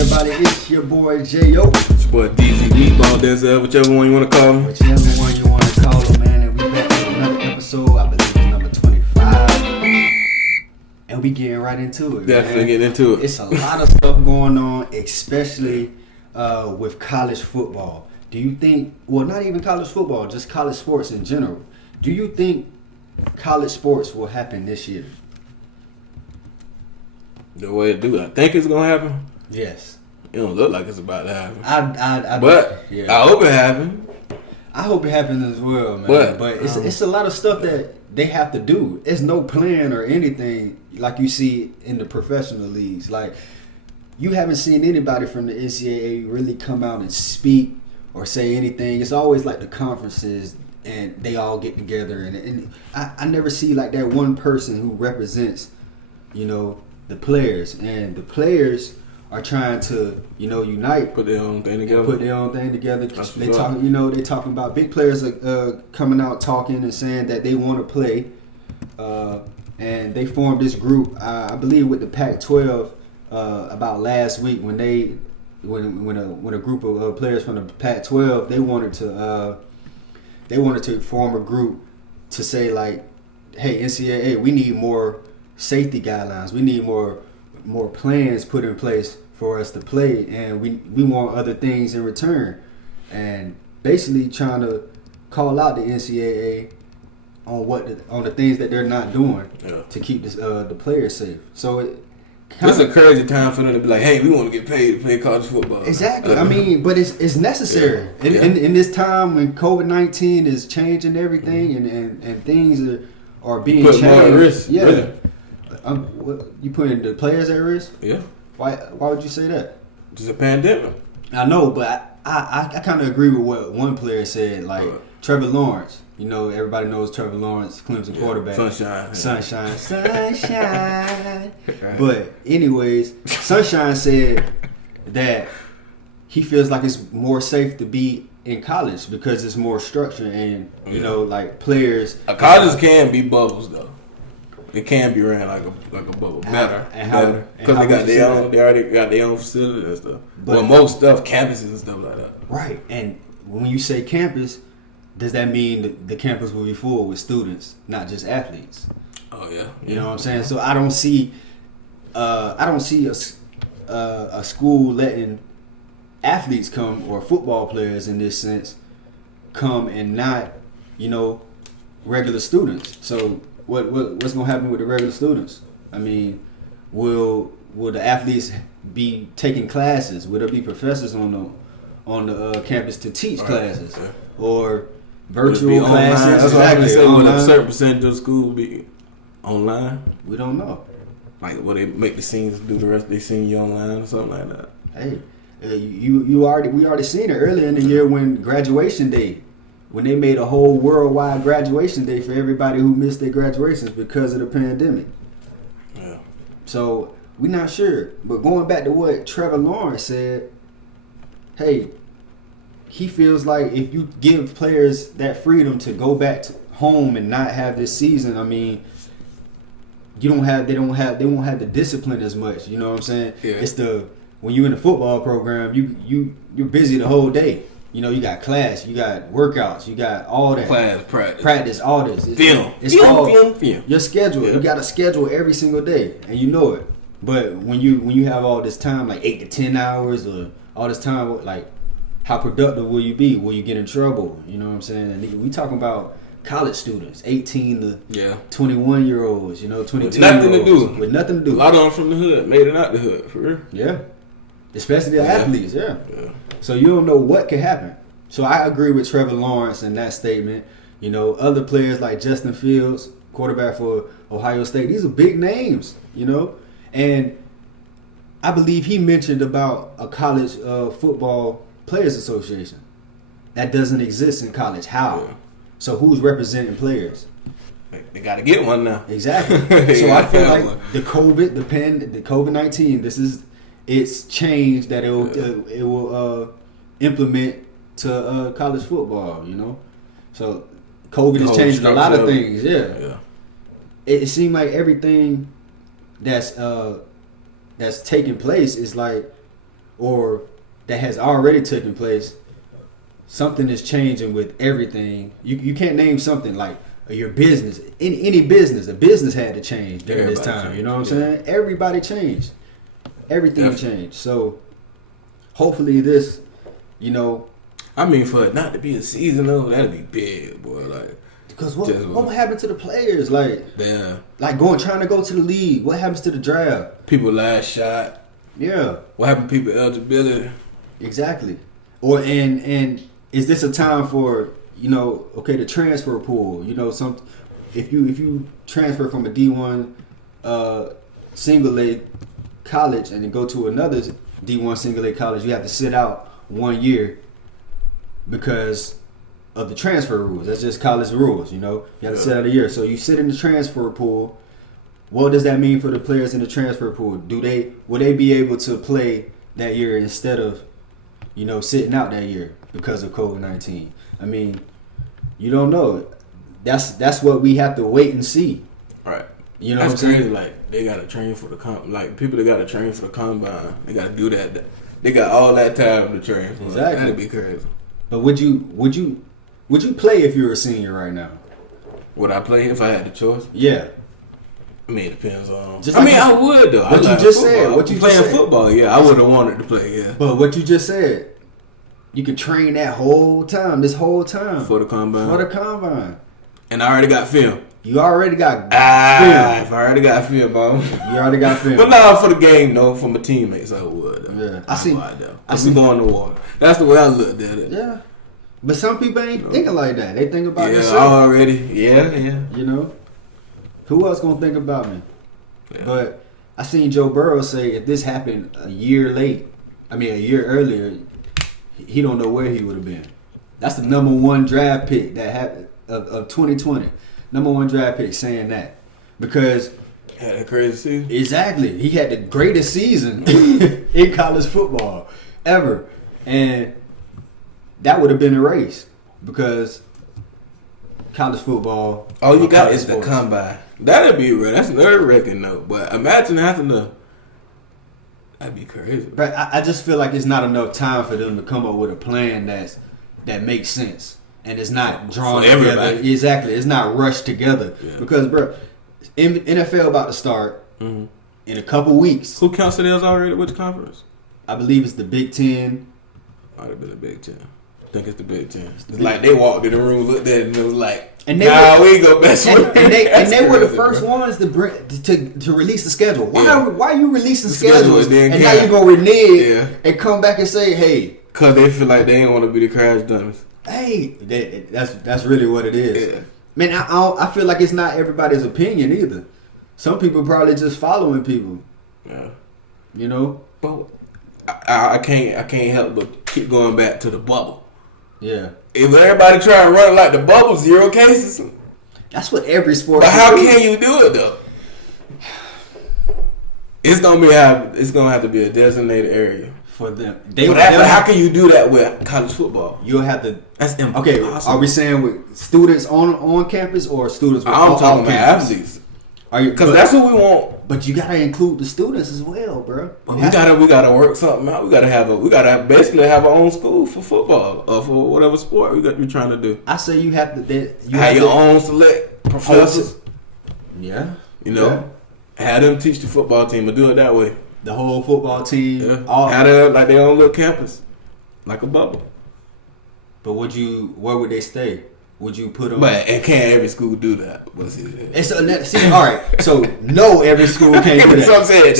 everybody? It's your boy J.O. It's your boy DC Meatball Denzel, whichever one you want to call him. Whichever one you want to call him, man. And we back with another episode. I believe it's number 25. And we getting right into it. Definitely getting into it. It's a lot of stuff going on, especially with college football. Do you think, well, not even college football, just college sports in general. Do you think college sports will happen this year? The way it do, I think it's gonna happen. Yes. It don't look like it's about to happen. But I hope it happens. I hope it happens as well, man. But it's a lot of stuff that they have to do. It's no plan or anything like you see in the professional leagues. Like, you haven't seen anybody from the NCAA really come out and speak or say anything. It's always like the conferences and they all get together. And I never see like that one person who represents, the players. And the players are trying to, unite. Put their own thing together. They talking about big players coming out talking and saying that they want to play. And they formed this group, I believe, with the Pac-12 about last week when a group of players from the Pac-12 they wanted to form a group to say, like, hey, NCAA, we need more safety guidelines. We need more plans put in place for us to play, and we want other things in return. And basically trying to call out the NCAA on the things that they're not doing to keep the players safe. So it's a crazy time for them to be like, hey, we want to get paid to play college football. Exactly. I mean, but it's necessary. In this time when COVID-19 is changing everything and things are being put changed. More at risk. Yeah. Really. You putting the players at risk? Yeah. Why would you say that? It's a pandemic. I know, but I kind of agree with what one player said. Like Trevor Lawrence. Everybody knows Trevor Lawrence, Clemson quarterback. Sunshine. Right. But anyways, Sunshine said that he feels like it's more safe to be in college because it's more structure and like players. Colleges can be bubbles though. It can be ran like a bubble better because they already got their own facilities and stuff. But most stuff, campuses and stuff like that. Right, and when you say campus, does that mean the campus will be full with students, not just athletes? Oh yeah. You know what I'm saying? So I don't see a school letting athletes come, or football players in this sense, come and not regular students. So what's gonna happen with the regular students? I mean, will the athletes be taking classes? Will there be professors on the campus to teach classes, or virtual classes? That's what I said. Will a certain percentage of the school will be online? We don't know. Like, will they make the seniors do the rest of their senior online or something like that? Hey, we already seen it earlier in the year when graduation day. When they made a whole worldwide graduation day for everybody who missed their graduations because of the pandemic. Yeah. So we're not sure. But going back to what Trevor Lawrence said, hey, he feels like if you give players that freedom to go back to home and not have this season, I mean, they won't have the discipline as much. You know what I'm saying? Yeah. It's when you're in a football program, you're busy the whole day. You got class, you got workouts, you got all that. Class, practice, all this. Film. Your schedule. Yeah. You got a schedule every single day, and you know it. But when you have all this time, like 8 to 10 hours, or all this time, like, how productive will you be? Will you get in trouble? You know what I'm saying? And we talking about college students, 18 to 21-year-olds, 22-year-olds. With nothing to do. A lot of them from the hood made it out the hood, for real. Yeah. Especially the athletes, yeah. So you don't know what could happen. So I agree with Trevor Lawrence in that statement. Other players like Justin Fields, quarterback for Ohio State, these are big names, And I believe he mentioned about a college football players association. That doesn't exist in college. How? Yeah. So who's representing players? They got to get one now. Exactly. So I feel like the COVID-19, it's changed that it will implement to college football, So COVID has changed a lot of things. Yeah. It seemed like everything that's taking place is like or that has already taken place, something is changing with everything. You can't name something like your business. Any business, a business had to change during this time. Changed. You know what I'm saying? Everybody changed. Everything changed. So hopefully this, you know. I mean, for it not to be a season though, that'd be big, boy. Like, because what happened to the players? Like, like trying to go to the league. What happens to the draft? People last shot. Yeah. What happened to people eligibility? Exactly. Or and is this a time for, you know, okay, the transfer pool? You know, if you transfer from a D1 single A college and then go to another D1 single A college, you have to sit out 1 year because of the transfer rules. That's just college rules, you know. You have to sit out a year. So you sit in the transfer pool. What does that mean for the players in the transfer pool? Will they be able to play that year instead of, you know, sitting out that year because of COVID-19? I mean, you don't know. That's what we have to wait and see. Right. You know what I'm saying? Like, they gotta train for the like people that gotta train for the combine. They gotta do that. They got all that time to train for. Exactly. That'd be crazy. But would you play if you were a senior right now? Would I play if I had the choice? Yeah. I mean, it depends on. I would though. What you just said. What you playing football? Yeah, I would have wanted to play. Yeah. But what you just said, you could train that whole time. This whole time for the combine. And I already got film. You already got film. If I already got film, bro. You already got film. But no, for the game, no. For my teammates, I would. Yeah, I see. We going to war. That's the way I looked at it. Yeah. But some people ain't thinking like that. They think about themselves. Already. Yeah. You know? Who else gonna think about me? Yeah. But I seen Joe Burrow say if this happened a year earlier, he don't know where he would have been. That's the number one draft pick that happened of 2020. Number one draft pick saying that. Because had a crazy season. Exactly. He had the greatest season in college football ever. And that would have been erased because college football. All you got is the combine. That'd be real. That's nerve-wracking though. But imagine having to. That'd be crazy. But I just feel like it's not enough time for them to come up with a plan that makes sense and it's not drawn together. Everybody. Exactly. It's not rushed together because, bro, NFL about to start in a couple weeks. Who counts themselves already? Which conference? I believe it's the Big Ten. Might have been the Big Ten. I think it's the Big Ten. It's like they walked in the room, looked at it, and it was like, we go best. And they were the first ones to release the schedule. Why are you releasing schedules and now you're gonna renege and come back and say, hey, because they feel like they ain't want to be the crash dummies. Hey, that's really what it is. Yeah. Man, I feel like it's not everybody's opinion either. Some people probably just following people. Yeah, you know. But I can't help but keep going back to the bubble. Yeah. If everybody try to run like the bubble, 0 cases. That's what every sport. But how can you do it though? It's gonna have to be a designated area for them. But how can you do that with college football? You'll have to. That's impossible. Okay, are we saying with students on campus or students? I'm talking about athletes. Because that's what we want. But you gotta include the students as well, bro. We gotta work something out. We gotta basically have our own school for football or for whatever sport we're trying to do. I say you have to. Have your own select professors. Yeah. You know, have them teach the football team or do it that way. The whole football team. Yeah. Have them like their own little campus, like a bubble. But where would they stay? Would you put them? But can't every school do that? All right. So no, every school can't do that. What I'm saying.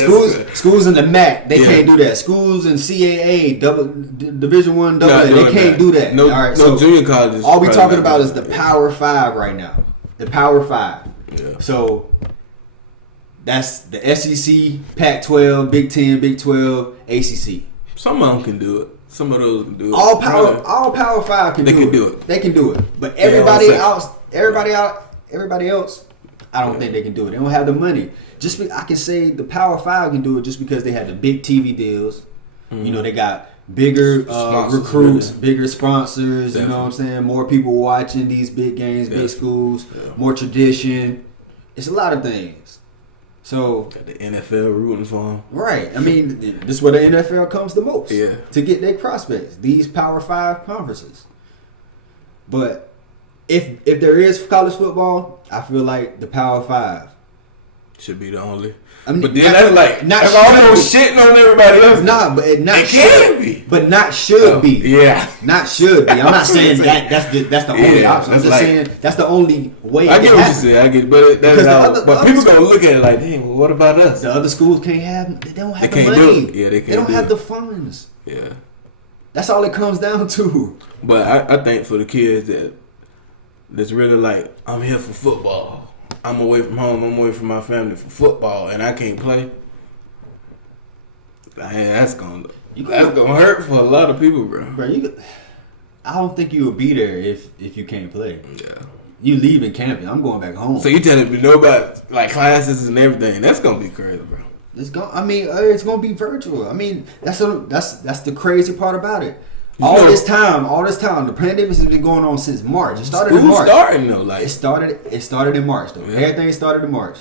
Schools in the MAC they can't do that. Schools in CAA, Division I, they can't do that. No, all right. No junior colleges. All we talking about is the Power 5 right now. The Power 5. Yeah. So that's the SEC, Pac-12, Big 10, Big 12, ACC. Some of them can do it. Some of those can do it. All Power 5 can do it. They can do it. But everybody else, I don't think they can do it. They don't have the money. I can say the Power 5 can do it just because they have the big TV deals. Mm-hmm. You know, they got bigger recruits, bigger sponsors. Definitely. You know what I'm saying? More people watching these big games, big schools, more tradition. It's a lot of things. So got the NFL rooting for him. Right. I mean, this is where the NFL comes the most. Yeah. To get their prospects, these Power 5 conferences. But if there is college football, I feel like the Power 5 should be the only. I mean, but then that's like not almost shitting on everybody else. Nah, but it can be, but not should be. Yeah, not should be. I'm not saying that's the only option. I'm just saying that's the only way. I get what you're saying. I get, but but people gonna look at it like, hey, well, what about us? The other schools can't have. They don't have the money. They don't have the funds. Yeah, that's all it comes down to. But I think for the kids that's really like, I'm here for football. I'm away from home. I'm away from my family for football, and I can't play. That's gonna hurt for a lot of people, bro. I don't think you will be there if you can't play. Yeah, you leaving campus. I'm going back home. So you telling me know about like classes and everything? That's gonna be crazy, bro. It's gonna be virtual. I mean, that's the crazy part about it. All this time, the pandemic has been going on since March. It started in March. It started in March though. Yeah. Everything started in March.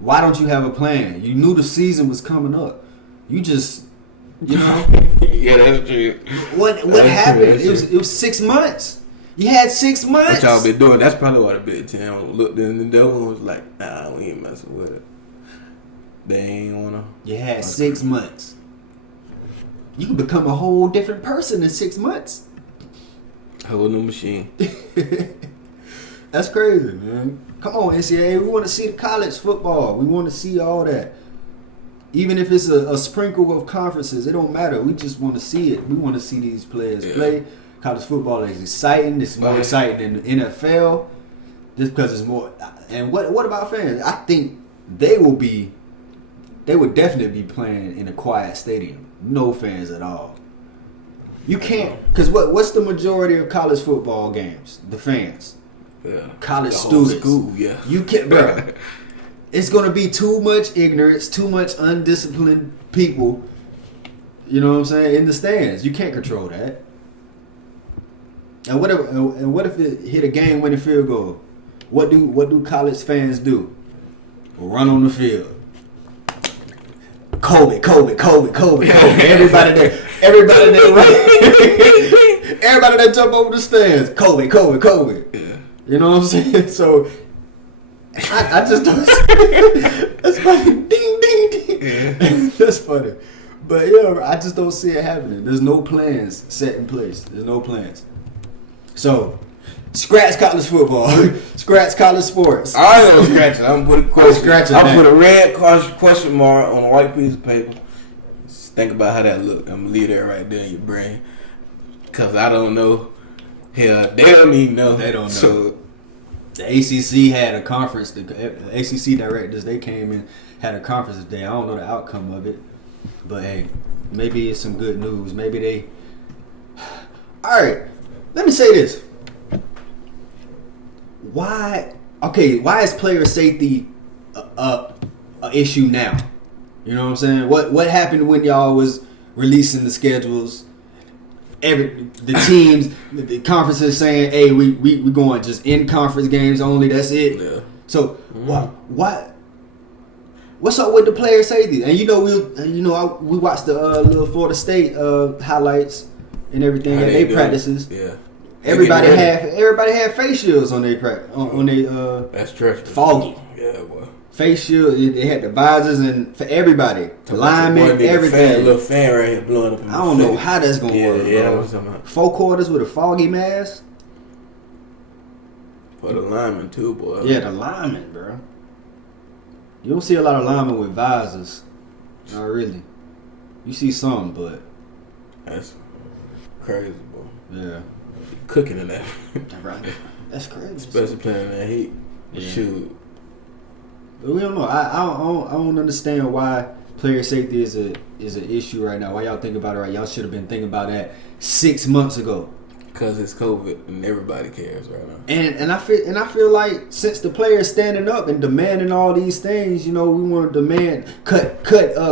Why don't you have a plan? You knew the season was coming up. You just, yeah, that's true. What happened? It was 6 months. You had 6 months. What y'all been doing? That's probably why the Big Ten looked in the devil was like, nah, we ain't messing with it. They ain't wanna. You had 6 months. You can become a whole different person in 6 months. Whole new machine. That's crazy, man. Come on, NCAA. We want to see the college football. We want to see all that. Even if it's a sprinkle of conferences, it don't matter. We just want to see it. We want to see these players play. College football is exciting. It's more exciting than the NFL. Just because it's more. And what about fans? I think they would definitely be playing in a quiet stadium. No fans at all. You can't, because what's the majority of college football games? The fans. Yeah. College students. School, yeah. You can't, bro. It's gonna be too much ignorance, too much undisciplined people. You know what I'm saying? In the stands, you can't control that. And what if it hit a game-winning field goal? What do college fans do? Run on the field. Kobe. Everybody there, everybody that jump over the stands. Kobe. Yeah. You know what I'm saying? So I just don't. That's funny. Ding. Yeah. That's funny. But yeah, I just don't see it happening. There's no plans set in place. There's no plans. So, scratch college football. Scratch college sports. I ain't gonna scratch it. I'm gonna put a question. I'm put a red question mark on a white piece of paper. Just think about how that look. I'm gonna leave that right there in your brain. Cause I don't know. Hell, they don't even know. They don't know. So, the ACC had a conference. The ACC directors, they came and had a conference today. I don't know the outcome of it. But hey, maybe it's some good news. Maybe they... Alright, let me say this. Why is player safety a issue now? You know what I'm saying? What happened when y'all was releasing the schedules? The teams, the conferences saying, "Hey, we going just in conference games only. That's it." Yeah. So why? What's up with the player safety? And we watched the little Florida State highlights and everything at their practices. Yeah. Everybody had face shields on their That's treacherous. Foggy. Yeah, boy. Face shield. They had the visors and for everybody, linemen, everything. A little fan right here blowing up. I don't know how that's gonna work. Yeah, bro. 4 quarters with a foggy mask. For the linemen too, boy. Yeah, the linemen, bro. You don't see a lot of linemen with visors. Not really. You see some, but that's crazy, boy. Yeah. Cooking in that. That's crazy. Especially playing in that heat. Yeah. Shoot. But we don't know. I don't understand why player safety is an issue right now. Why y'all think about it right? Y'all should have been thinking about that 6 months ago. Because it's COVID and everybody cares right now. And I feel like since the players standing up and demanding all these things, we want to demand cut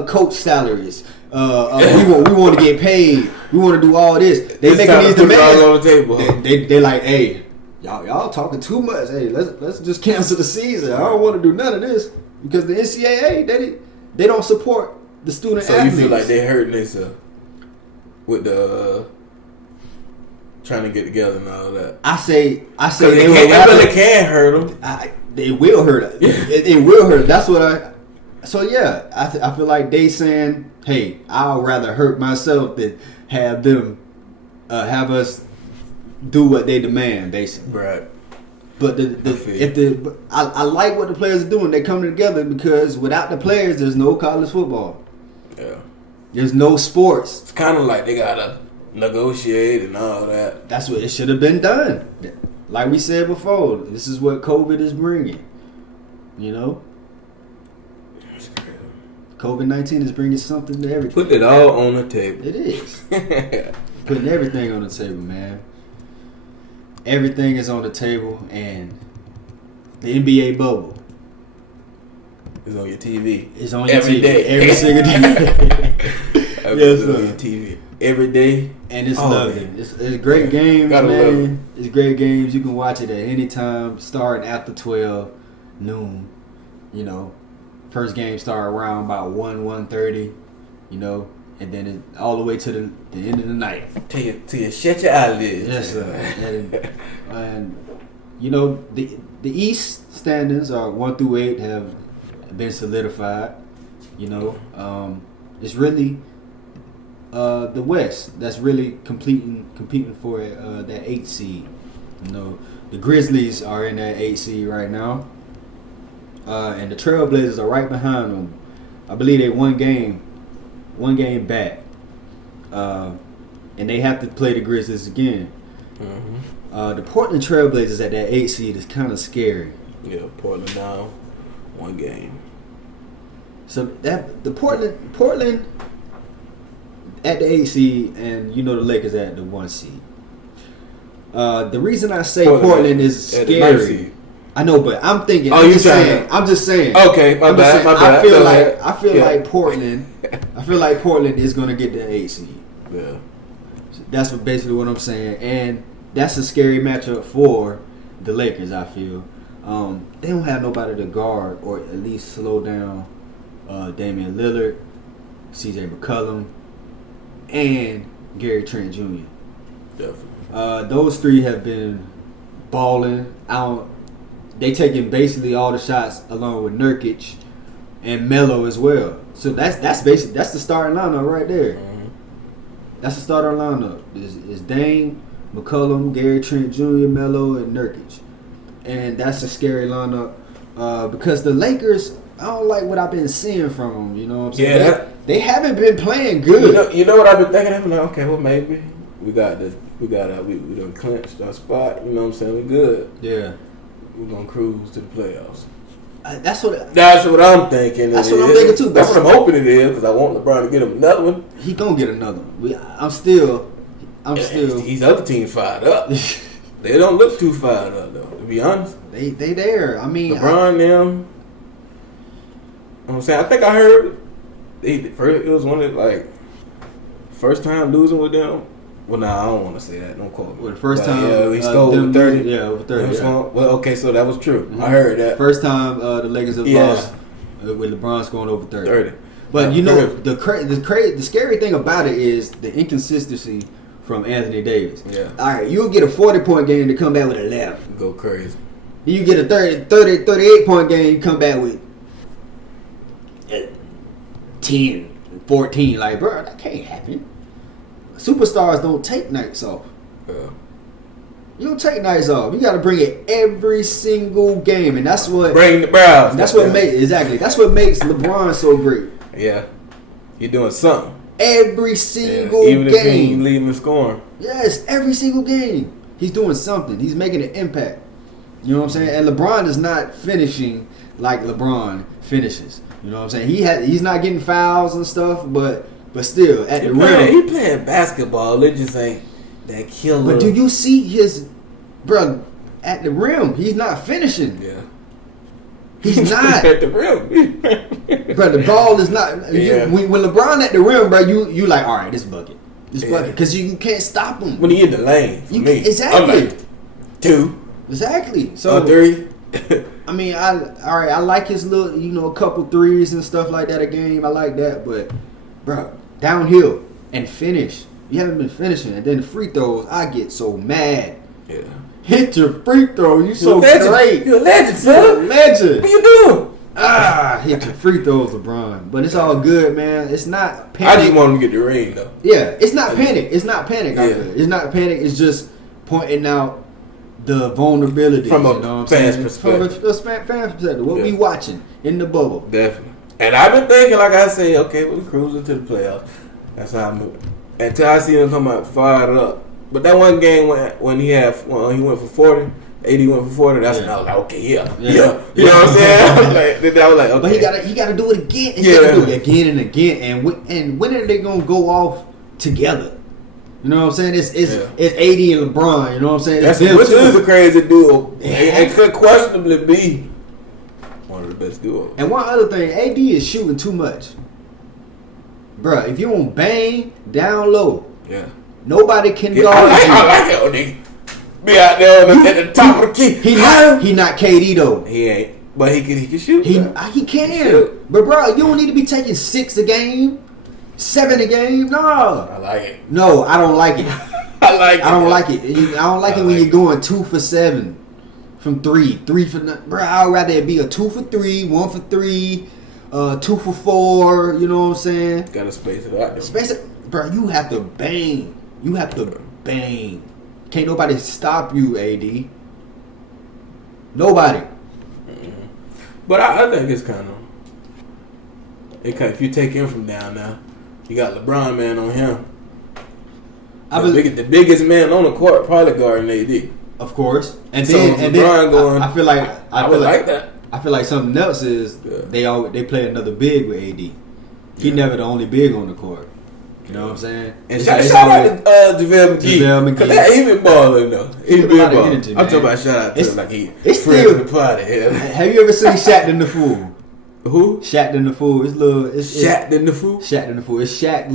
coach salaries. We want to get paid. We want to do all this. They making these demands on the table. They like, hey, y'all talking too much. Hey, let's just cancel the season. I don't want to do none of this. because the NCAA they don't support the student athletes. So you feel like they hurting themselves with the trying to get together and all that. I say they really can hurt them. They will hurt. It will hurt. That's what I. So yeah, I feel like they saying, "Hey, I'd rather hurt myself than have them have us do what they demand." Basically, right. But I like what the players are doing. They come together because without the players, there's no college football. Yeah. There's no sports. It's kind of like they gotta negotiate and all that. That's what it should have been done. Like we said before, this is what COVID is bringing. You know, COVID-19 is bringing something to everything. Put it all on the table. It is. Putting everything on the table, man. Everything is on the table, and the NBA bubble is on your TV. It's on your TV day. Every single day. Yes, on your TV every day, and it's lovely. It's great games, man. It's great games. You can watch it at any time, starting after 12 noon. You know, first game start around about 1:30. You know. And then it, all the way to the end of the night. Till you shut your eyelids. Yes, sir. and you know, the East standings are 1 through 8 have been solidified. You know, it's really the West that's really competing for that 8 seed. You know, the Grizzlies are in that 8 seed right now, and the Trailblazers are right behind them. I believe they one game back, and they have to play the Grizzlies again. Mm-hmm. The Portland Trailblazers at that 8 seed is kind of scary. Yeah, Portland down 1 game. So that the Portland at the 8 seed, and you know the Lakers at the 1 seed. The reason I say Portland is scary. I know, but I'm thinking. Oh, I'm just saying. Okay, my bad. I feel like Portland. I feel like Portland is going to get the 8 seed. Yeah, that's basically what I'm saying, and that's a scary matchup for the Lakers. I feel they don't have nobody to guard or at least slow down Damian Lillard, C.J. McCollum, and Gary Trent Jr. Definitely. Those three have been balling out. They taking basically all the shots along with Nurkic and Melo as well. So that's basically the starting lineup right there. Mm-hmm. That's the starting lineup. Is Dame, McCollum, Gary Trent Jr., Melo, and Nurkic, and that's a scary lineup because the Lakers. I don't like what I've been seeing from them. You know what I'm saying? Yeah, they haven't been playing good. You know what I've been thinking? I'm like, okay, well maybe we done clinched our spot. You know what I'm saying? We good. Yeah. We're gonna cruise to the playoffs. That's what I'm thinking. That's what I'm thinking too. That's what I'm hoping it is because I want LeBron to get him another one. He gonna get another one. I'm still. These other teams fired up. They don't look too fired up though. To be honest, they there. I mean, LeBron them. You know what I'm saying? I think I heard it was one of like first time losing with them. Well, I don't want to say that. Don't quote me. Well, the first time, he stole over 30. Yeah, over 30. Yeah. Well, okay, so that was true. Mm-hmm. I heard that. First time the Lakers have lost with LeBron scoring over 30. But you know, the scary thing about it is the inconsistency from Anthony Davis. Yeah. All right, you'll get a 40-point game to come back with 11. Go crazy. Then you get a 38-point game, you come back with 10, 14. Like, bro, that can't happen. Superstars don't take nights off. Yeah. You don't take nights off. You got to bring it every single game, and that's what bring the Browns. That's what makes That's what makes LeBron so great. Yeah, you're doing something every single even game. If he ain't leading the scoring. Yes, every single game. He's doing something. He's making an impact. You know what I'm saying? And LeBron is not finishing like LeBron finishes. You know what I'm saying? He's not getting fouls and stuff, but still at the rim. He playing basketball. It just ain't that killer. But do you see his bro at the rim? He's not finishing. Yeah. He's not at the rim. Bro, the ball is not. Yeah. When LeBron at the rim, bro, you like, all right, this bucket, because you can't stop him when he in the lane. Exactly. I'm like, 2, exactly. So 3. I mean, I like his little, a couple threes and stuff like that a game. I like that, but bro, downhill and finish. You haven't been finishing, and then the free throws, I get so mad. Yeah. Hit your free throw. You so great. You're a legend, son. You're a legend. What you doing? Hit your free throws, LeBron. But it's all good, man. It's not panic. I just want him to get the ring, though. Yeah, it's not panic. It's not panic. Yeah. It's not panic. It's just pointing out the vulnerability from a fan's perspective. From a fan's perspective. What we watching in the bubble. Definitely. And I've been thinking, like I said, okay, we're cruising to the playoffs. That's how I move. Until I see him come out fired up. But that one game when he went for 40, AD went for 40. That's when I was like, okay, yeah. You know what I'm saying? I was like, okay. But he got to do it again. He got to do it again and again. And when are they gonna go off together? You know what I'm saying? It's AD and LeBron. You know what I'm saying? Which is a crazy duo. It could questionably be one of the best duos. And one other thing, AD is shooting too much. Bruh, if you want bang down low, nobody can guard you. I like it when they be out there at the top of the key. He not KD though. He ain't, but he can shoot. He can. But bro, you don't need to be taking 6 a game, 7 a game. No. I like it. No, I don't like it. I like it. I don't like it. I don't like it when you're going 2 for 7 from 3, 3 for nothing. Bro, I'd rather it be a 2 for 3, 1 for 3. 2 for 4, you know what I'm saying? Gotta space it out. Space it, bro. You have to bang. You have to bang. Can't nobody stop you, AD. Nobody. Mm-hmm. But I think it's kind of. If you take him from down now, you got LeBron man on him. The biggest man on the court probably guarding AD. Of course, and so then LeBron going. I feel like I would like that. I feel like something else is they play another big with AD. He never the only big on the court. You know what I'm saying? And shout out to JaVale McGee. Because he been balling though. He been balling. I'm talking about shout out to him like it's still the party. Have you ever seen Shaq in the Fool? Who? Shaq in the Fool. It's Shaq in the Fool. Shaq in the Fool. It's Shaq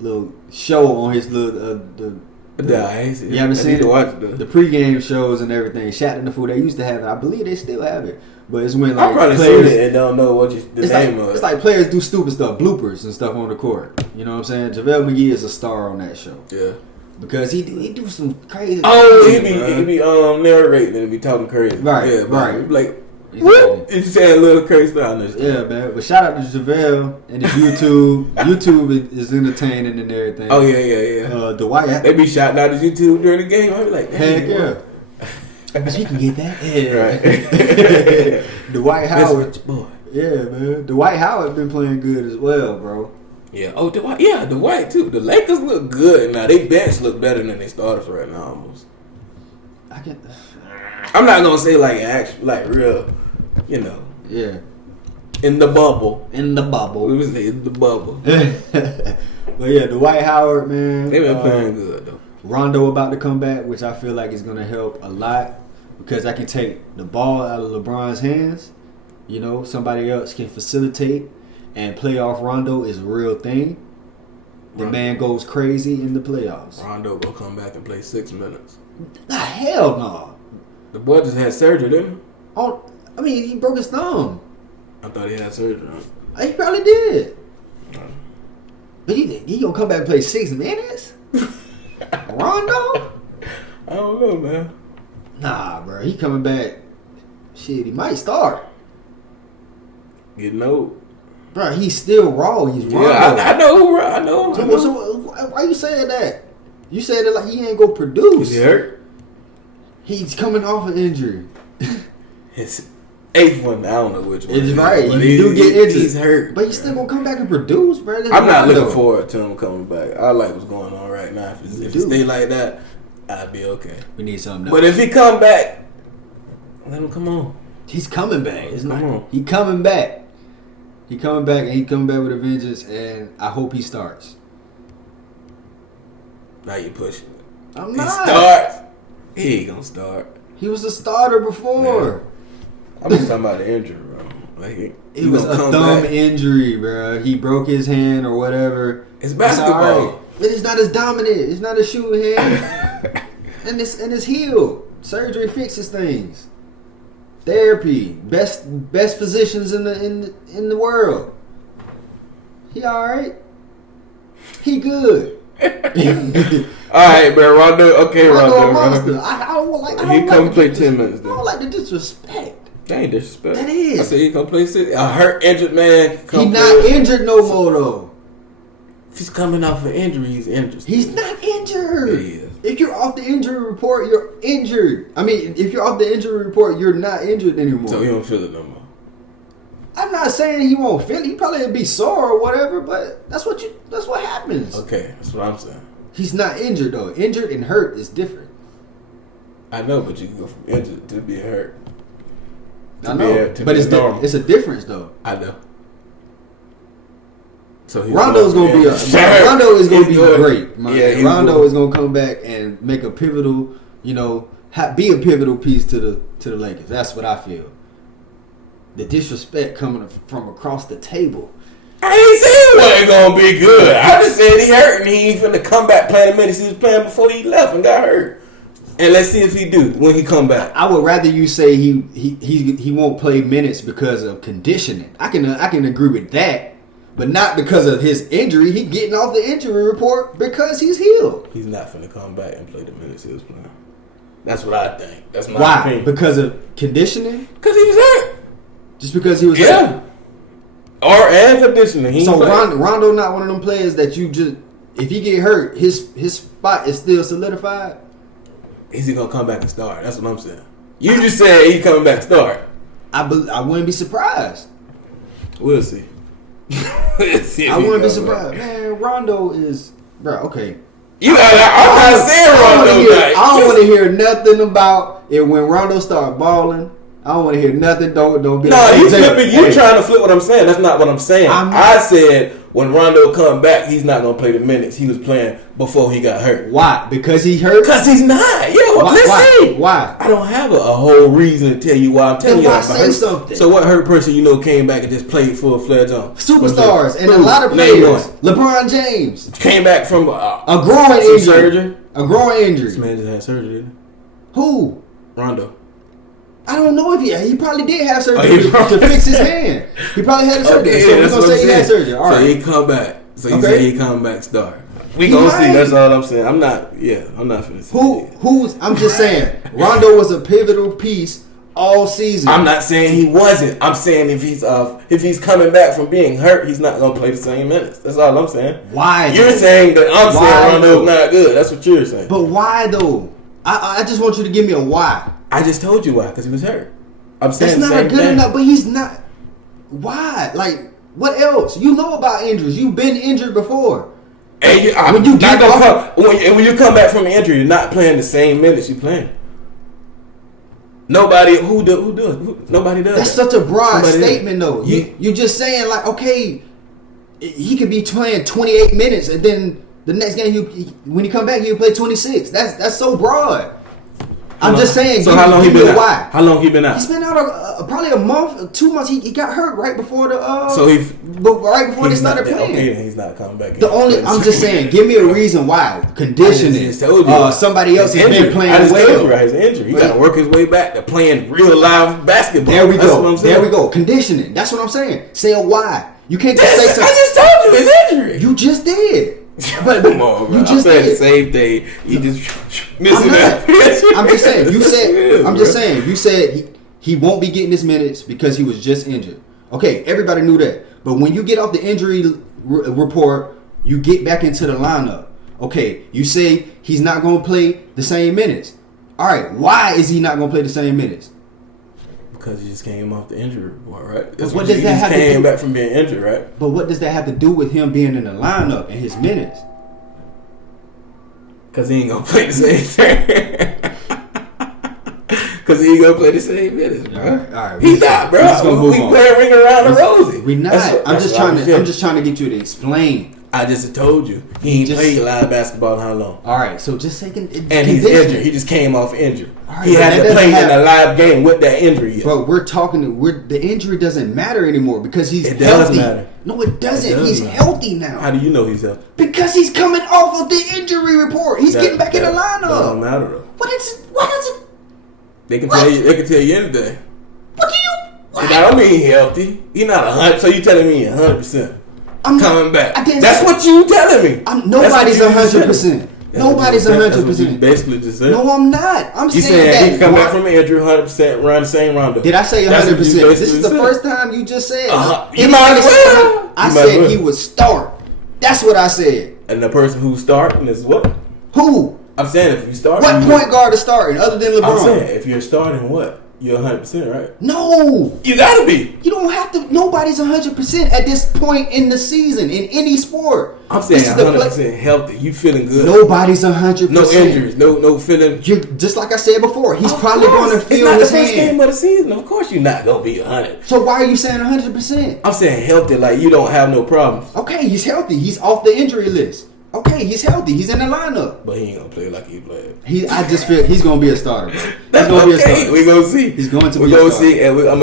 little show on his little you haven't seen the pregame shows and everything. Shaq in the Fool. They used to have it. I believe they still have it. But it's when like I probably players seen it and don't know what the name of it. It's like players do stupid stuff, bloopers and stuff on the court. You know what I'm saying? JaVale McGee is a star on that show. Yeah. Because he do some crazy. Oh, he be narrating and be talking crazy. Right. Yeah, right. Like. What? He's saying a little crazy stuff. Yeah, man. But shout out to JaVale and his YouTube. YouTube is entertaining and everything. Oh yeah. Dwight. They be shouting out his YouTube during the game. I be like, heck yeah. But you can get that. Yeah. Right. Dwight Howard. Boy. Yeah, man. Dwight Howard been playing good as well, bro. Yeah. Oh, Dwight. Yeah, Dwight too. The Lakers look good now. They bench look better than they starters right now almost. I'm not gonna say like real. You know. Yeah. In the bubble. We was in the bubble. But yeah, Dwight Howard, man. They been playing good though. Rondo about to come back, which I feel like is gonna help a lot because I can take the ball out of LeBron's hands. You know, somebody else can facilitate, and playoff Rondo is a real thing. The man goes crazy in the playoffs. Rondo gonna come back and play 6 minutes. Hell no. The boy just had surgery, didn't he? Oh, I mean, he broke his thumb. I thought he had surgery. He probably did. But he gonna come back and play 6 minutes? Rondo? I don't know, man. Nah, bro. He coming back. Shit, he might start. Getting old. Bro, he's still raw. He's Rondo. Yeah, I know. So why you saying that? You said it like he ain't gonna produce. Is he hurt? He's coming off an injury. His 8th one, I don't know which one. It's right. You do get injured. He's hurt. But he's still gonna come back and produce, bro. I'm not looking forward to him coming back. I like what's going on right now. If it stay like that, I'd be okay. We need something else. But if he come back, let him come on. He's coming back. Come on. He coming back. He coming back, and he coming back with a vengeance, and I hope he starts. Now you pushing it. I'm not. He starts. He ain't gonna start. He was a starter before. Yeah. I'm just talking about the injury, bro. Like it was a thumb injury, bro. He broke his hand or whatever. It's basketball. Right. But it's not as dominant. It's not a shooting hand. and it's healed. Surgery fixes things. Therapy, best physicians in the world. He all right. He good. All right, bro. Rondo. Okay, Rondo. A monster. I don't he come play 10 minutes. Then. I don't like the disrespect. That ain't disrespect. That is. I said he come play 6. A hurt, injured man. He not injured no more though. If he's coming off an injury, he's injured. He's not injured. Yeah, he is. If you're off the injury report, you're injured. I mean, if you're off the injury report, you're not injured anymore. So he don't feel it no more. I'm not saying he won't feel it. He probably be sore or whatever, but that's what happens. Okay, that's what I'm saying. He's not injured though. Injured and hurt is different. I know, but you can go from injured to being hurt. I know, but it's a difference though. I know. So Rondo is gonna be great. Rondo is gonna come back and make a pivotal, be a pivotal piece to the Lakers. That's what I feel. The disrespect coming from across the table. I ain't saying it wasn't gonna be good. I just said he hurt and he ain't finna come back playing the minutes he was playing before he left and got hurt. And let's see if he do when he come back. I would rather you say he won't play minutes because of conditioning. I can agree with that, but not because of his injury. He getting off the injury report because he's healed. He's not finna come back and play the minutes he was playing. That's what I think. That's my opinion. Because of conditioning? Because he was hurt. Just because he was hurt? And conditioning. So Rondo not one of them players that you just, if he get hurt, his spot is still solidified? Is he gonna come back and start? That's what I'm saying. You just said he coming back to start. I wouldn't be surprised. We'll see. I wouldn't be surprised. Man, Rondo is, bro. Okay. I'm not saying Rondo. I don't want to hear nothing about it when Rondo start balling. I don't want to hear nothing. Don't be. No, you flipping. You trying to flip what I'm saying. That's not what I'm saying. I said when Rondo come back, he's not gonna play the minutes he was playing before he got hurt. Why? Because he hurt? Because he's not. Listen. Why? I don't have a whole reason to tell you why I'm telling you. Why say something? So what hurt person came back and just played full-fledged on? Superstars and a lot of players. LeBron James came back from a growing injury. Surgery. A growing injury. This man just had surgery, didn't he? Who? Rondo. I don't know if he probably did have surgery to fix his hand. He probably had surgery. Okay, so we're gonna say he had surgery. All right. So he come back. So you say he come back start. We gonna see. That's all I'm saying. I'm not finna say. I'm just saying Rondo was a pivotal piece all season. I'm not saying he wasn't. I'm saying if he's coming back from being hurt, he's not gonna play the same minutes. That's all I'm saying. Why? You're saying that I'm saying Rondo's not good. That's what you're saying. But why though? I just want you to give me a why. I just told you why, because he was hurt. I'm saying that's not good enough, but he's not. Why? Like, what else? You know about injuries. You've been injured before. And when you come back from an injury, you're not playing the same minutes you're playing. Nobody nobody does. That's such a broad statement, though. You're just saying like, okay, he could be playing 28 minutes, and then the next game when he come back, he'll play 26. That's so broad. I'm just saying. So how long he been out? Why? How long he been out? He's been out probably a month, 2 months. He got hurt right before the. Right before they started playing. Okay, he's not coming back. I'm just saying. Give me a reason why. Conditioning. Somebody else has been playing well. His injury. He got to work his way back to playing real live basketball. There we go. There we go. Conditioning. That's what I'm saying. Say a why. You can't just say something. I just told you his injury. You just did. But come on, bro. You just said the same thing. You just missing that. I'm just saying. You said. I'm just saying. You said he won't be getting his minutes because he was just injured. Okay, everybody knew that. But when you get off the injury report, you get back into the lineup. Okay, you say he's not going to play the same minutes. All right, why is he not going to play the same minutes? Because he just came off the injury report, right? That's what does that have to do? He came back from being injured, right? But what does that have to do with him being in the lineup and his minutes? Because he ain't going to play the same thing. Because he ain't going to play the same minutes, bro. All right, he's not, bro. We playing ring around the rosy. We not. I'm just trying to get you to explain. I just told you he ain't played live basketball in how long? All right, so just say and he's injured. He just came off injured. Right, he had to play in a live game with that injury. But the injury doesn't matter anymore because he's healthy. It does matter. No, it doesn't. He's healthy now. How do you know he's healthy? Because he's coming off of the injury report. He's getting back in the lineup. That don't matter though. What is it? They can tell you. They can tell you anything. That don't mean healthy. You're not 100. So you telling me 100%? I'm coming back. That's what you telling me. Nobody's 100%. Nobody's 100%. Basically, just said. No, I'm not. I'm saying that he can come back from injury 100%, run the same Rondo. Did I say 100%? This is the first time you just said. You might as well. I said he would start. That's what I said. And the person who's starting is what? Who? I'm saying if you start. What point guard is starting other than LeBron? I'm saying if you're starting, what? You're 100%, right? No. You gotta be. You don't have to. Nobody's 100% at this point in the season in any sport. I'm saying 100% healthy. You feeling good. Nobody's 100%. No injuries. No feeling. You're, just like I said before, he's probably going to feel his hand. It's not the first game of the season. Of course you're not going to be 100. So why are you saying 100%? I'm saying healthy, like you don't have no problems. Okay, he's healthy. He's off the injury list. Okay, he's healthy. He's in the lineup. But he ain't gonna play like he played. I just feel he's gonna be a starter, bro. That's gonna be a starter. We gonna see. He's going to be a starter. We're gonna see, and I'm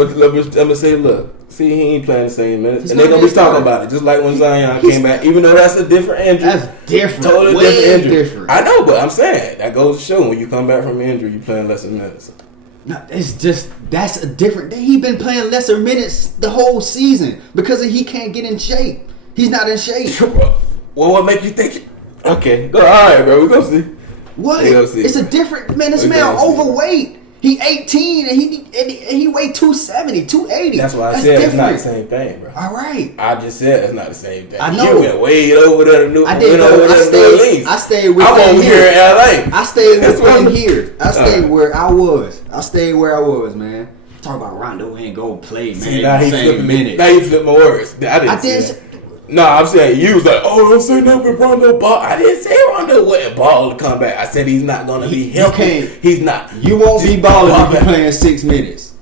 gonna say, look, see, he ain't playing the same minutes, and they're gonna be talking about it, just like when Zion came back. Even though that's a different injury, that's different, totally different injury. Different. I know, but I'm saying that goes to show when you come back from an injury, you playing lesser minutes. No, it's just that's a different. He been playing lesser minutes the whole season because he can't get in shape. He's not in shape. Well, what make you think? Okay, go. All right, bro. We gonna see. What? See. It's a different man. This man overweight. He 18 and he weighed 270, 280. That's why I said different. It's not the same thing, bro. All right. I just said it's not the same thing. I know. You went way over there to New I did. I stayed with. I'm over here in LA. I stayed with here. I stayed where I was. I stayed where I was, man. Talk about Rondo ain't go play, man. See, now he flipped my words. I didn't. No, I'm saying you was like, oh, don't say that with Rondo ball. I didn't say Rondo wouldn't ball to come back. I said he's not going to be healthy. He's not. You won't be balling if you're playing 6 minutes.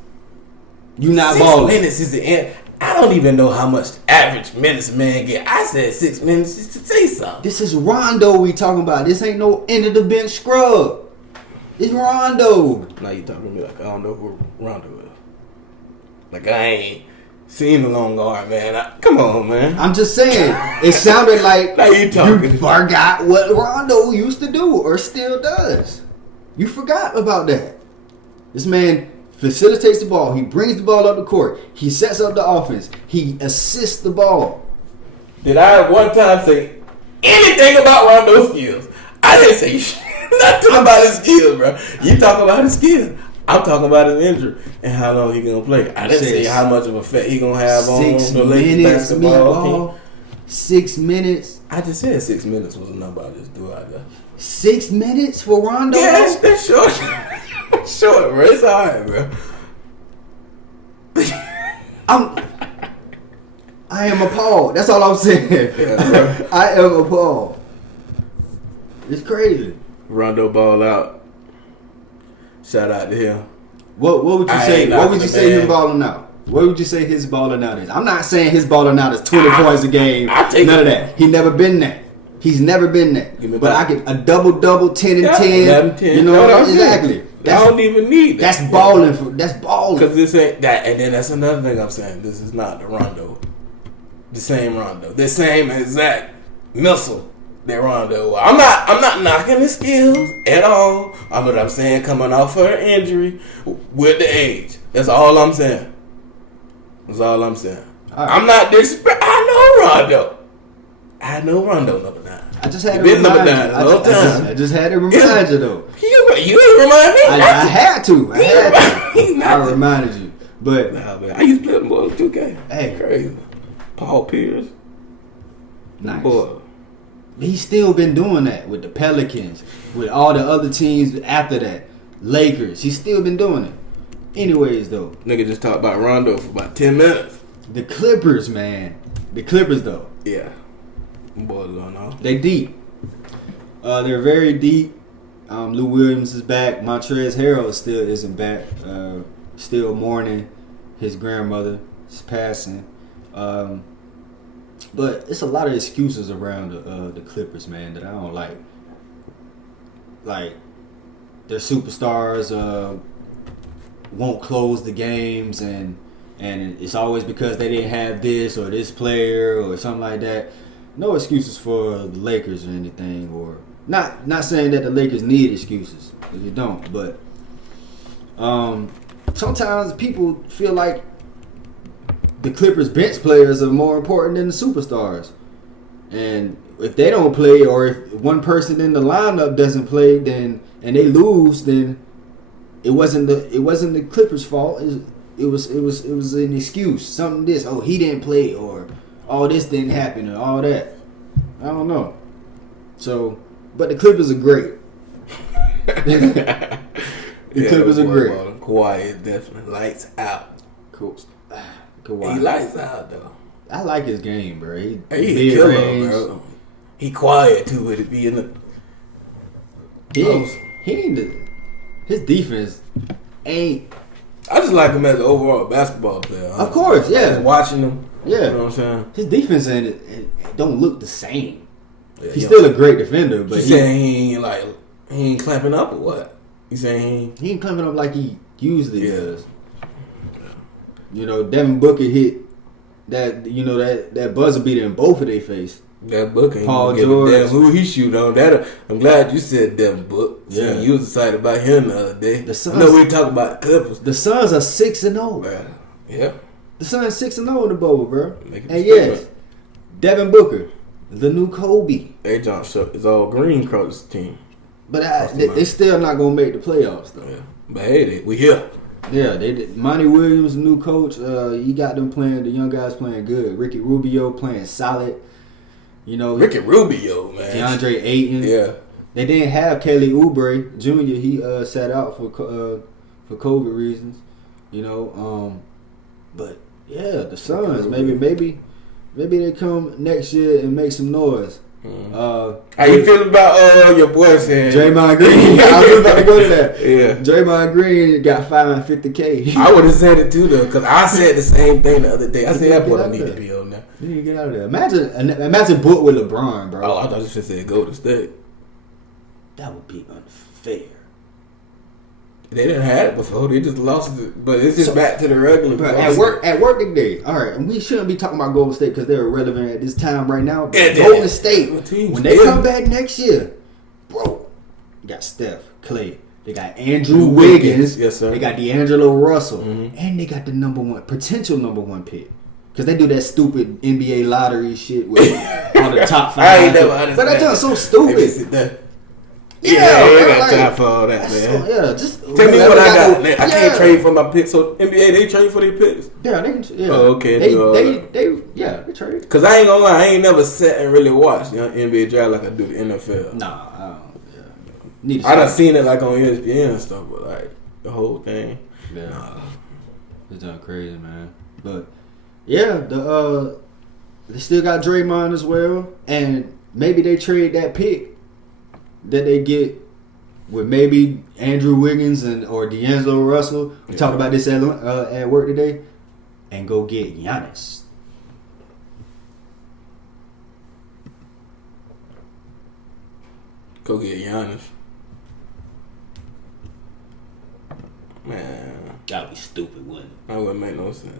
You not balling. 6 minutes is the end. I don't even know how much average minutes a man get. I said 6 minutes just to say something. This is Rondo we talking about. This ain't no end of the bench scrub. It's Rondo. Now you talking to me like I don't know who Rondo is. Like I ain't seen the long guard, man. Come on, man. I'm just saying. It sounded like you forgot what Rondo used to do or still does. You forgot about that. This man facilitates the ball. He brings the ball up the court. He sets up the offense. He assists the ball. Did I at one time say anything about Rondo's skills? I didn't say nothing about his skills, bro. You talk about his skills. I'm talking about his injury and how long he gonna play. I didn't say how much of an effect he gonna have on the Lakers basketball team. 6 minutes. I just said 6 minutes was a number I just threw out there. 6 minutes for Rondo? Yeah, that's short. Short, bro. It's alright, bro. I am appalled. That's all I'm saying. Yeah, I am appalled. It's crazy. Rondo ball out. Shout out to him. What would you say? What would you say his balling out? What would you say his balling out is? I'm not saying his balling out is 20 points a game. None of that. He never been that. He's never been that. But I get a double, 10 and 10. 11, 10. You know what exactly. I don't even need that. That's balling. That's balling. Because this ain't that. And then that's another thing I'm saying. This is not the Rondo. The same Rondo. The same exact missile. That Rondo. I'm not knocking his skills at all. But I'm saying coming off of an injury with the age. That's all I'm saying. That's all I'm saying. All right. I'm not disrespect. I know Rondo number 9. I just had to remind you. I just had to remind you though. You didn't remind me. I had to. I reminded you. But man, I used to play them boys 2K. Hey, crazy. Paul Pierce. Nice. Boy. He's still been doing that with the Pelicans, with all the other teams after that. Lakers. He's still been doing it. Anyways, though. Nigga just talked about Rondo for about 10 minutes. The Clippers, man. The Clippers, though. Yeah. Boys going on. They deep. They're very deep. Lou Williams is back. Montrezl Harrell still isn't back. Still mourning his grandmother's passing. But it's a lot of excuses around the Clippers, man, that I don't like. Like, their superstars won't close the games, and it's always because they didn't have this or this player or something like that. No excuses for the Lakers or anything, or not saying that the Lakers need excuses, because you don't. But Sometimes people feel like the Clippers bench players are more important than the superstars. And if they don't play, or if one person in the lineup doesn't play, then and they lose, then it wasn't the Clippers' fault. It was an excuse. Something this. Oh, he didn't play, or all this didn't happen, or all that. I don't know. So, but the Clippers are great. The Clippers are great. Kawhi is definitely lights out. Cool. Kawhi. He lights out though. I like his game, bro. He a killer, bro. He quiet too, but it be in the. His defense ain't. I just like him as an overall basketball player. Honestly. Of course, yeah. Just watching him. Yeah. You know what I'm saying? His defense it don't look the same. Yeah, he's still a great defender, but you saying he ain't clamping up or what? You saying he ain't clamping up like he usually does. You know, Devin Booker hit that buzzer beater in both of their face. That Booker, Paul George, damn who he shoot on. That I'm glad you said Devin Booker. Yeah, you was excited about him the other day. The Suns, I know we talking about the Clippers. The Suns are 6-0. Yeah, the Suns 6-0 in the bubble, bro. And yes, Devin Booker, the new Kobe. Hey, John, it's all green across the team. But they still not gonna make the playoffs though. Yeah. But hey, we here. Yeah, they did. Monty Williams, new coach. He got them playing. The young guys playing good. Ricky Rubio playing solid. You know, Ricky Rubio, man. DeAndre Ayton. Yeah. They didn't have Kelly Oubre Jr. He sat out for COVID reasons. You know, but yeah, the Suns maybe they come next year and make some noise. How you feel about your boy saying Draymond Green? I was about to go to that. Yeah, Draymond Green got $550K. I would have said it too though, because I said the same thing the other day. I said that boy don't need to be on there. You need to get out of there. Imagine Book with LeBron, bro. Oh, I thought you should say Golden State. That would be unfair. They didn't have it before. They just lost it, but it's just back to the regular. Bro, at work today. All right, and we shouldn't be talking about Golden State because they're irrelevant at this time right now. But Golden State, when they come back next year, bro, you got Steph, Clay, they got Andrew Wiggins, yes sir. They got D'Angelo Russell, and they got the potential number one pick. Because they do that stupid NBA lottery shit with all the top 5. I ain't never understand. But that's just so stupid. Yeah, I got time for all that, man. Just tell me what I got. Man. I can't trade for my picks. So NBA, they trade for their picks. Yeah, they can. Yeah. Oh, okay. They trade. Cause I ain't gonna lie, I ain't never sat and really watched NBA draft like I do the NFL. Nah, I don't. I done seen it like on ESPN and stuff, but like the whole thing. Yeah, it's done crazy, man. But yeah, they still got Draymond as well, and maybe they trade that pick that they get with maybe Andrew Wiggins or D'Angelo Russell. We talked about this at work today, and go get Giannis. Go get Giannis. Man, that'd be stupid, wouldn't it? That wouldn't make no sense.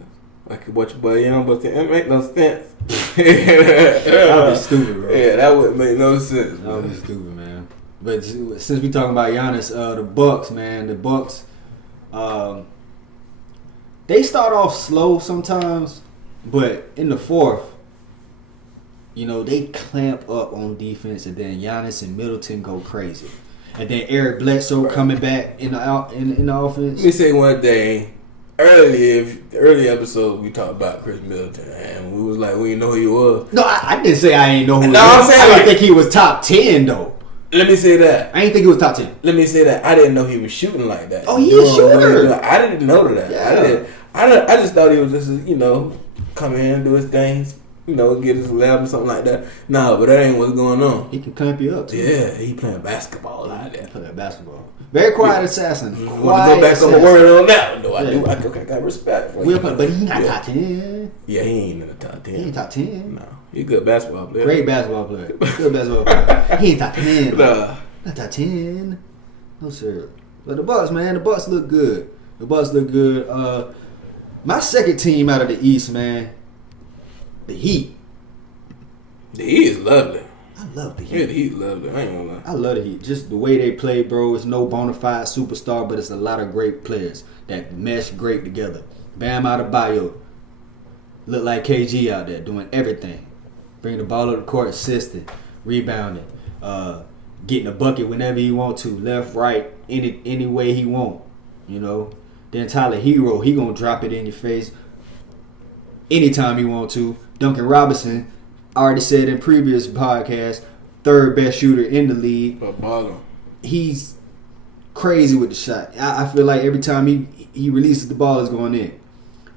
Like what your boy Young, but it make no sense. That'd be stupid, bro. Yeah, that wouldn't make no sense. That would be stupid, man. But since we talking about Giannis, the Bucks, man, they start off slow sometimes, but in the fourth, you know, they clamp up on defense, and then Giannis and Middleton go crazy, and then Eric Bledsoe coming back in the offense. Let me say one thing. Early episode we talked about Chris Middleton, and we was like, we didn't know who he was. No, I didn't say I ain't know who he was. I'm saying I didn't think he was top 10 though. Let me say that. I didn't think he was top 10. Let me say that. I didn't know he was shooting like that. Oh, he is shooter. I didn't know that. Yeah. I just thought he was just, come in, do his things, get his lab or something like that. No, but that ain't what's going on. He can clamp you up too. Yeah, he playing basketball out there. Playing basketball. Very quiet assassin. I want to go back on my word on that one, though. I got respect for him. But he's not top 10. Yeah, he ain't in the top 10. He ain't top 10. No, he's a good basketball player. Great basketball player. Good basketball player. He ain't top 10. Nah. Not top 10. No, sir. But the Bucks, man, the Bucks look good. My second team out of the East, man, the Heat. The Heat is lovely. I love the Heat. Yeah, the Heat love it. I ain't gonna lie. I love the Heat. Just the way they play, bro. It's no bona fide superstar, but it's a lot of great players that mesh great together. Bam Adebayo look like KG out there doing everything. Bring the ball to the court, assisting, rebounding, getting a bucket whenever he want to, left, right, any way he want. You know. Then Tyler Hero, he gonna drop it in your face anytime he want to. Duncan Robinson, I already said in previous podcasts, third best shooter in the league. He's crazy with the shot. I feel like every time he releases the ball, it's going in.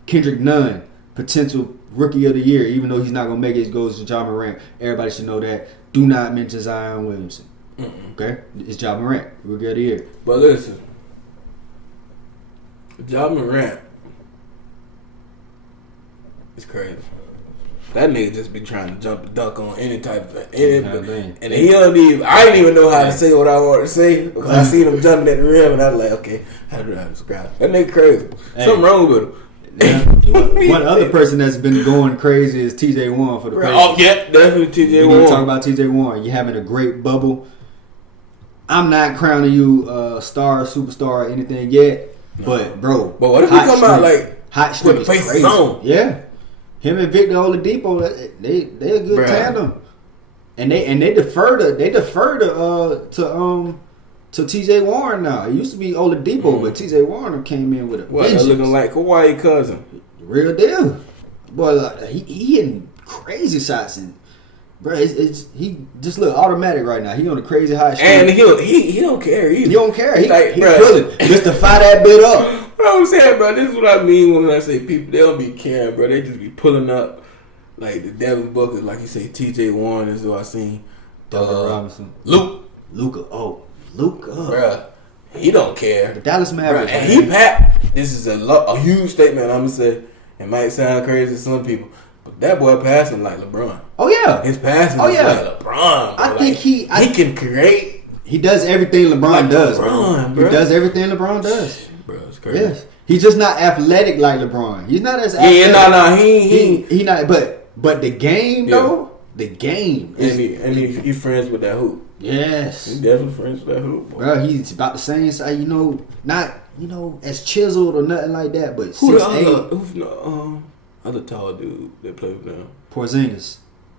Kendrick Nunn, potential rookie of the year, even though he's not going to make it, it goes to Ja Morant. Everybody should know that. Do not mention Zion Williamson. Okay? It's Ja Morant, rookie of the year. But listen, Ja Morant is crazy. That nigga just be trying to jump and dunk on any type of anything. And he don't even, I didn't even know how to say what I wanted to say because I seen him jumping at the rim and I was like, okay, how do I describe that nigga crazy? Something wrong with him. Yeah. One other person that's been going crazy is TJ Warren for the Pacers. Oh yeah, definitely TJ Warren. Talk about TJ Warren. You're having a great bubble. I'm not crowning you star, superstar, or anything yet, but bro. But what if he come out like hot streak is crazy? Yeah, him and Victor Oladipo, they a good tandem, and they defer to T.J. Warren now. It used to be Oladipo, but T.J. Warren came in with a vengeance. Looking like Kawhi cousin. Real deal. Boy, he hitting crazy shots. And, bro, he just look automatic right now. He on a crazy high streak. And he don't care either. He don't care. He bro, willing just to fire that bit up. You know what I'm saying, bro? This is what I mean when I say people, they don't be caring, bro. They just be pulling up like the Devin Booker, like you say, T.J. Warren is who I seen. Duncan Robinson. Luka. Oh. Luka, bruh, he don't care. The Dallas Mavericks, bruh, and he packed. This is a huge statement. I'm gonna say it might sound crazy to some people, but that boy passing like LeBron. Oh yeah, his passing is like LeBron. Bro. I think he can create. He does everything LeBron does. LeBron, bro. He does everything LeBron does. Bro, it's crazy. Yes, he's just not athletic like LeBron. He's not as athletic. Yeah, he not. But the game though, the game. And he friends with that hoop. Yes. He's definitely friends with that hoop. Boy. Bro, he's about the same size, not as chiseled or nothing like that, but 6'8". Who's the other tall dude that played with them? Porzingis.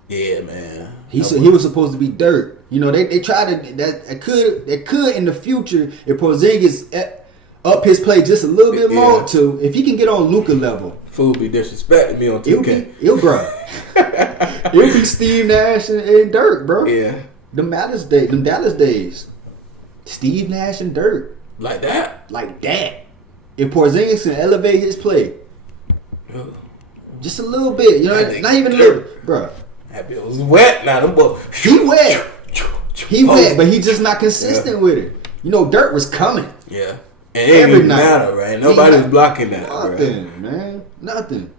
Yeah, man. He was supposed to be dirt. They tried to that could in the future if Porzingis up his play just a little bit more to if he can get on Luka level. Fool be disrespecting me on 2K. It'll be Steve Nash and Dirk, bro. Yeah. Them Dallas days. Steve Nash and Dirk. Like that? If Porzingis can elevate his play. Just a little bit. Not even a little. Bro. That bill was wet now. Them boys. He wet. But he's just not consistent with it. Dirk was coming. Yeah. And it didn't matter, right? Nobody's blocking that. Nothing, right? Man. Nothing.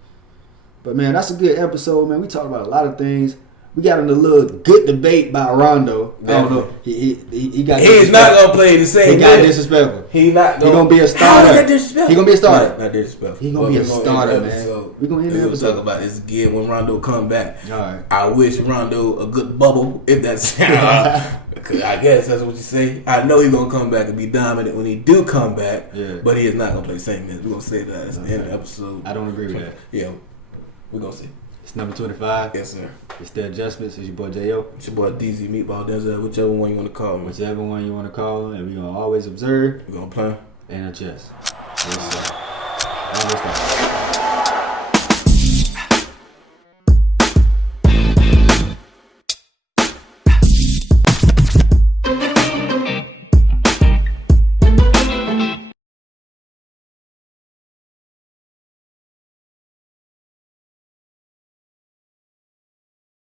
But, man, that's a good episode, man. We talked about a lot of things. We got in a little good debate by Rondo. I don't know. He got. He's not gonna play the same. He got disrespectful. He gonna be a starter. He gonna be a starter. Not disrespectful. He gonna be a starter, man. We gonna end the episode. Talk about this again when Rondo come back. All right. I wish Rondo a good bubble, if that's. Cause I guess that's what you say. I know he's gonna come back and be dominant when he do come back. Yeah. But he is not gonna play the same minutes. We're gonna say that at the end of the episode. I don't agree with that. Yeah. We're gonna see. It's number 25. Yes, sir. It's the Adjustments. It's your boy J.O. It's your boy DZ Meatball Denzel. Whichever one you want to call me. Whichever one you want to call. And we're going to always observe. We're going to plan. And adjust. Yes, sir.